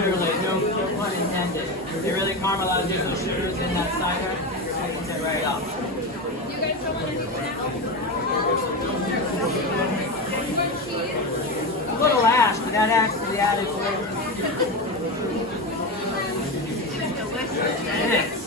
literally, no pun intended. They really caramelize the sugars in that cider. It opens it right up. You guys don't want anything else? More cheese? A little ash, but that actually added flavor. It is.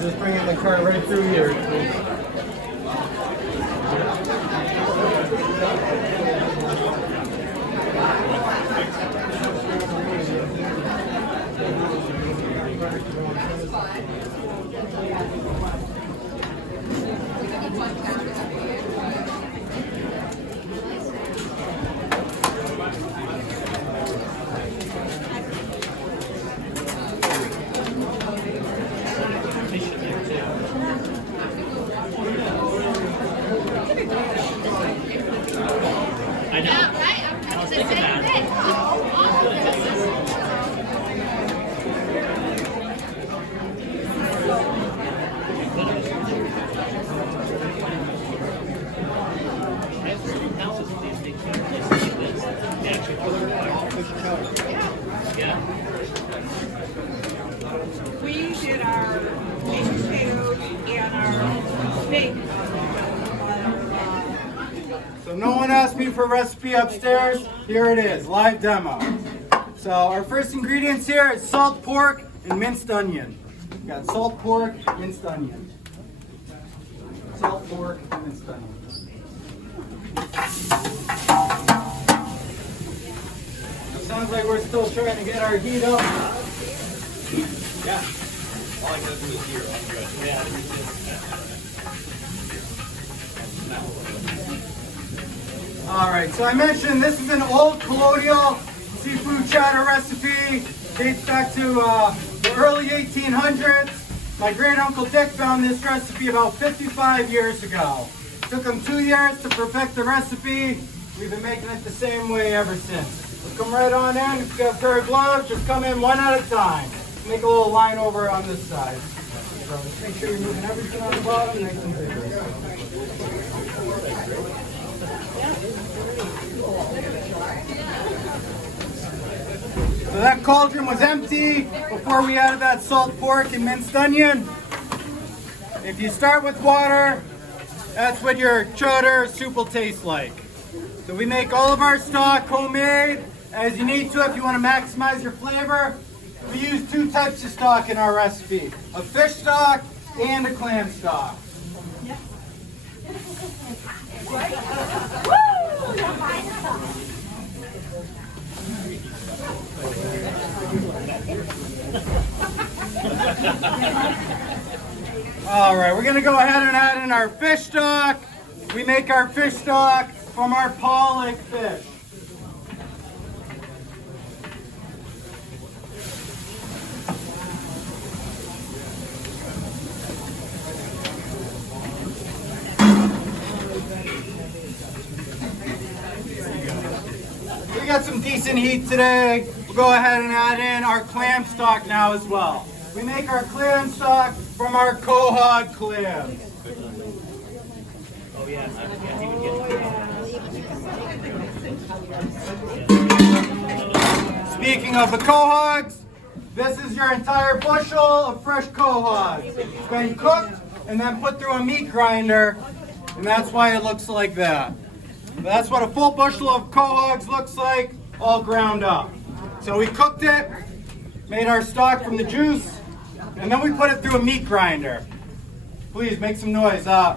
Just bringing the car right through here. I know. I was thinking that. We did our So no one asked me for a recipe upstairs. Here it is, live demo. So our first ingredients here is salt pork and minced onion. We got salt pork, minced onion. Salt pork, minced onion. It sounds like we're still trying to get our heat up. Yeah. All I gotta do is here. All right, so I mentioned this is an old colonial seafood chowder recipe. Dates back to the early 1800s. My great uncle Dick found this recipe about 55 years ago. Took him 2 years to perfect the recipe. We've been making it the same way ever since. We'll come right on in. If you have a pair of gloves, just come in one at a time. Make a little line over on this side. So just make sure you're moving everything on the bottom nice and vigorous. So that cauldron was empty before we added that salt pork and minced onion. If you start with water, that's what your chowder soup will taste like. So we make all of our stock homemade as you need to if you want to maximize your flavor. We use 2 types of stock in our recipe, a fish stock and a clam stock. All right, we're going to go ahead and add in our fish stock. We make our fish stock from our pollock fish. We got some decent heat today. We'll go ahead and add in our clam stock now as well. We make our clam stock from our quahog clams. Oh yeah. Speaking of the quahogs, this is your entire bushel of fresh quahogs. It's been cooked and then put through a meat grinder, and that's why it looks like that. That's what a full bushel of quahogs looks like, all ground up. So we cooked it, made our stock from the juice, and then we put it through a meat grinder. Please make some noise. I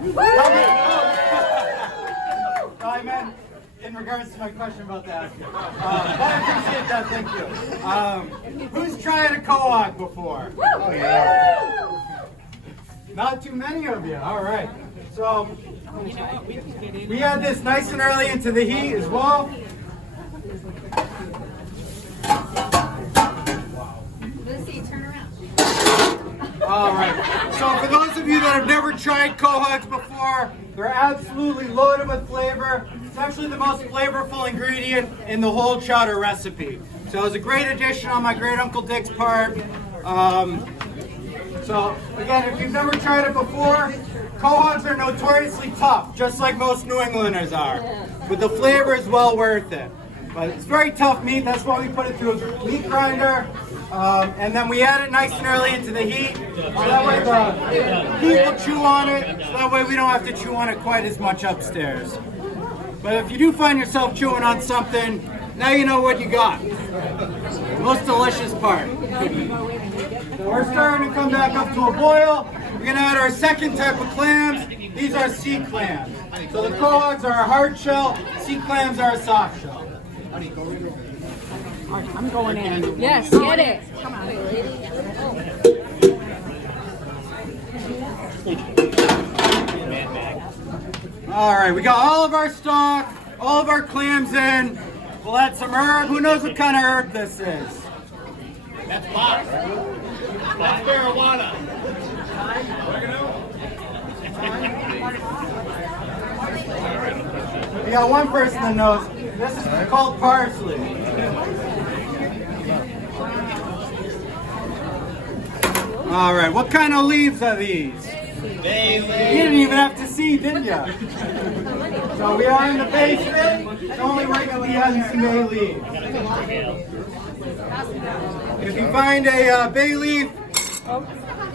meant in regards to my question about that. I appreciate that, thank you. Who's tried a quahog before? Oh yeah. Not too many of you, all right. So we add this nice and early into the heat as well. Lucy, turn around. All right. So for those of you that have never tried quahogs before, they're absolutely loaded with flavor. It's actually the most flavorful ingredient in the whole chowder recipe. So it was a great addition on my great Uncle Dick's part. So again, if you've never tried it before, quahogs are notoriously tough, just like most New Englanders are. But the flavor is well worth it. But it's very tough meat, that's why we put it through a meat grinder. And then we add it nice and early into the heat. So that way the heat will chew on it, so that way we don't have to chew on it quite as much upstairs. But if you do find yourself chewing on something, now you know what you got. Most delicious part. So we're starting to come back up to a boil. We're going to add our second type of clams. These are sea clams. So the quahogs are a hard shell, sea clams are a soft shell. I'm going in. Yes, get it. Come on. All right, we got all of our stock, all of our clams in. We'll add some herb. Who knows what kind of herb this is? That's box. That's marijuana. We got one person that knows. This is called parsley. All right, what kind of leaves are these? Bay You didn't even have to see, did you? So we are in the basement. It's only right that we add some bay leaves. If you find a bay leaf,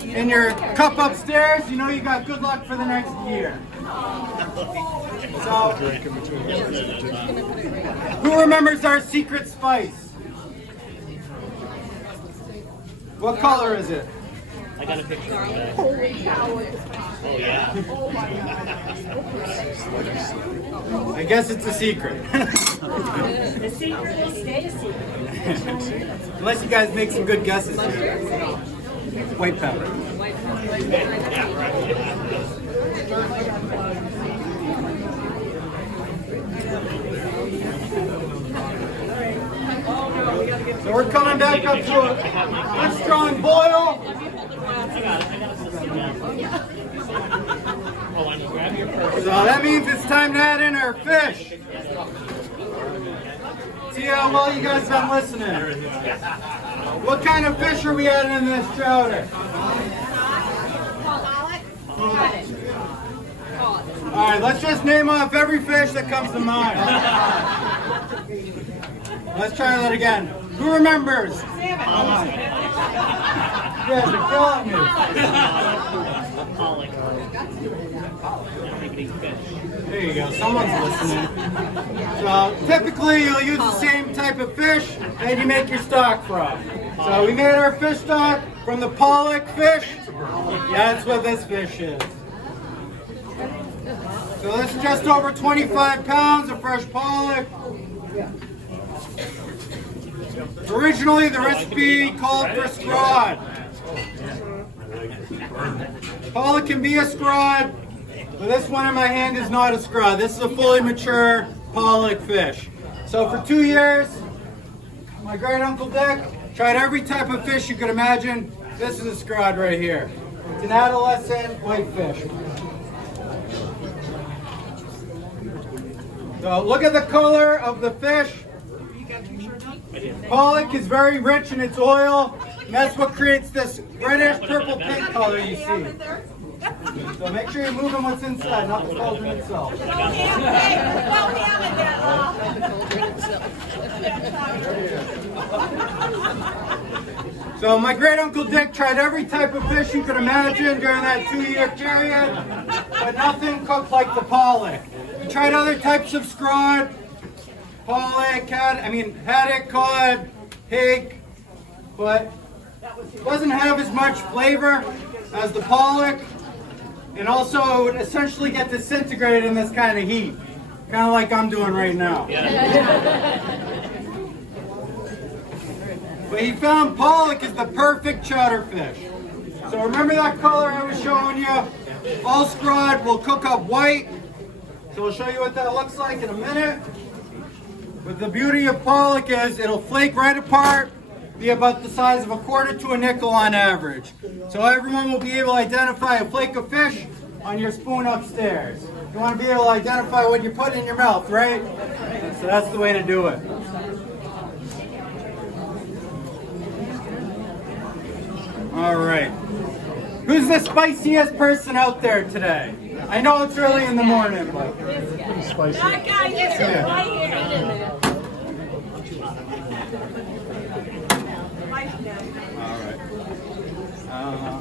in your cup upstairs, you know you got good luck for the next year. So, who remembers our secret spice? What color is it? I got a picture of that. Holy cow. Oh, yeah. I guess it's a secret. The secret will stay a secret. Unless you guys make some good guesses here. White pepper. So we're coming back up to a good strong boil. So that means it's time to add in our fish. See how well you guys been listening. What kind of fish are we adding in this chowder? Alright, let's just name off every fish that comes to mind. Let's try that again. Who remembers? Salmon. Yeah, they're killing me. There you go, someone's listening. So typically you'll use the same type of fish that you make your stock from. So we made our fish stock from the pollock fish. Yeah, that's what this fish is. So this is just over 25 pounds of fresh pollock. Originally the recipe called for scrod. Pollock can be a scrod, but this one in my hand is not a scrod. This is a fully mature pollock fish. So for 2 years, my great Uncle Dick tried every type of fish you could imagine. This is a scrod right here. It's an adolescent whitefish. So look at the color of the fish. Pollock is very rich in its oil, and that's what creates this reddish purple pink color you see. So make sure you're moving what's inside, not the cauldron itself. So my great Uncle Dick tried every type of fish you could imagine during that 2-year period, but nothing cooked like the pollock. He tried other types of scrod, pollock, haddock, cod, hake, but it doesn't have as much flavor as the pollock, and also it would essentially get disintegrated in this kind of heat, kind of like I'm doing right now. But he found pollock is the perfect chowder fish. So remember that color I was showing you? All scrod will cook up white. So I'll show you what that looks like in a minute. But the beauty of pollock is it'll flake right apart, be about the size of a quarter to a nickel on average. So everyone will be able to identify a flake of fish on your spoon upstairs. You want to be able to identify what you put in your mouth, right? So that's the way to do it. All right. Who's the spiciest person out there today? I know it's early in the morning, but pretty spicy. That guy is right here. All right.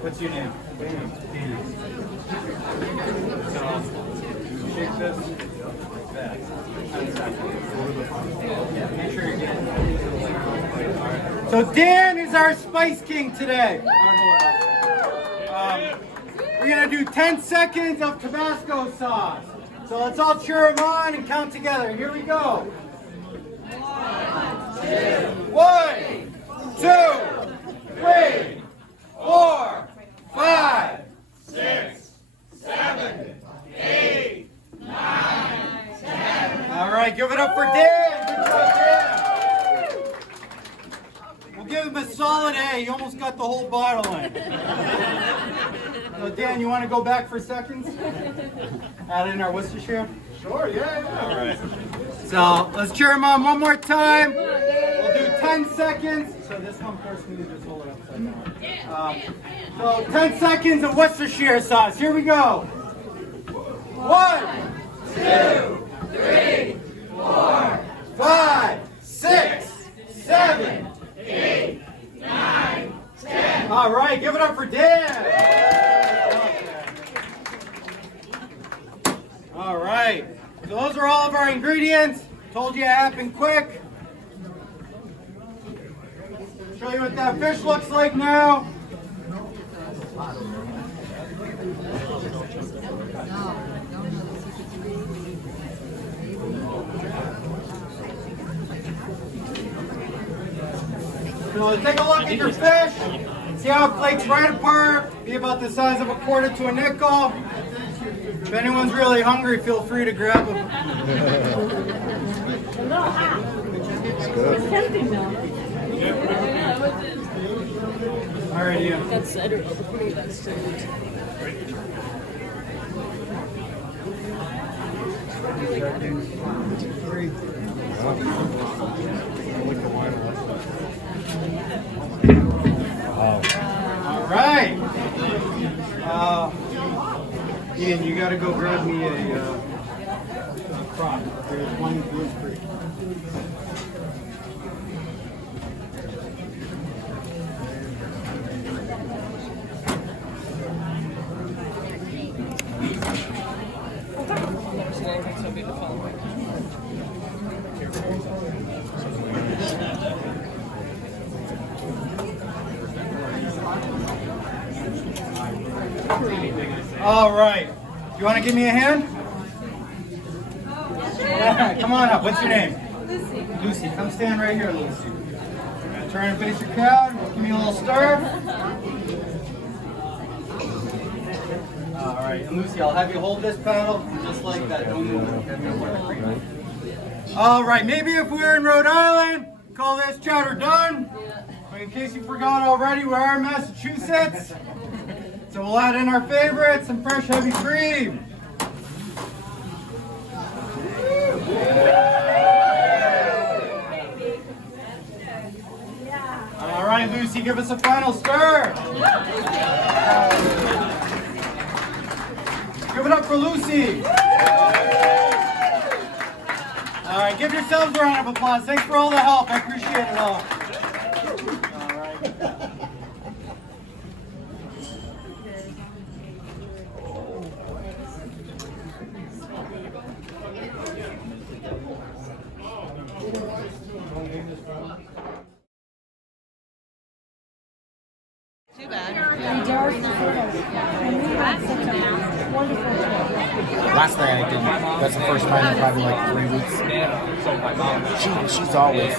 What's your name? Dan. So, shake this like that. Make sure you're getting it. So Dan is our Spice King today. We're going to do 10 seconds of Tabasco sauce. So let's all cheer him on and count together. Here we go. 1, 2, 3, 4, 5, 6, 7, 8, 9, 10. All right, give it up for Dan. Good job, Dan. We'll give him a solid A. He almost got the whole bottle in. So Dan, you want to go back for seconds? Add in our Worcestershire? Sure, yeah. All right. So let's cheer him on one more time. We'll do 10 seconds. So this one first, we need to just hold it upside down. So 10 seconds of Worcestershire sauce. Here we go. 1, 2, 3, 4, 5, 6, 7, 8. All right, give it up for Dan. All right, so those are all of our ingredients. Told you it happened quick. Show you what that fish looks like now. So take a look at your fish. See how it flakes right apart. Be about the size of a quarter to a nickel. If anyone's really hungry, feel free to grab them. A little hot. It's tempting though. All right, yeah. That's cider. That's cider. All right. Ian, you got to go grab me a prop. There's one gluten-free. All right. You want to give me a hand? Yeah, come on up. What's your name? Lucy. Lucy, come stand right here, Lucy. Turn and face your crowd. Give me a little stir. All right, and Lucy, I'll have you hold this paddle just like that. Don't move it. All right, maybe if we were in Rhode Island, call this chowder done. But in case you forgot already, we are in Massachusetts. So we'll add in our favorites, some fresh heavy cream. All right, Lucy, give us a final stir. Give it up for Lucy. All right, give yourselves a round of applause. Thanks for all the help. I appreciate it all. All right. Too bad. Last night I didn't. That's the first time in probably like 3 weeks. She's always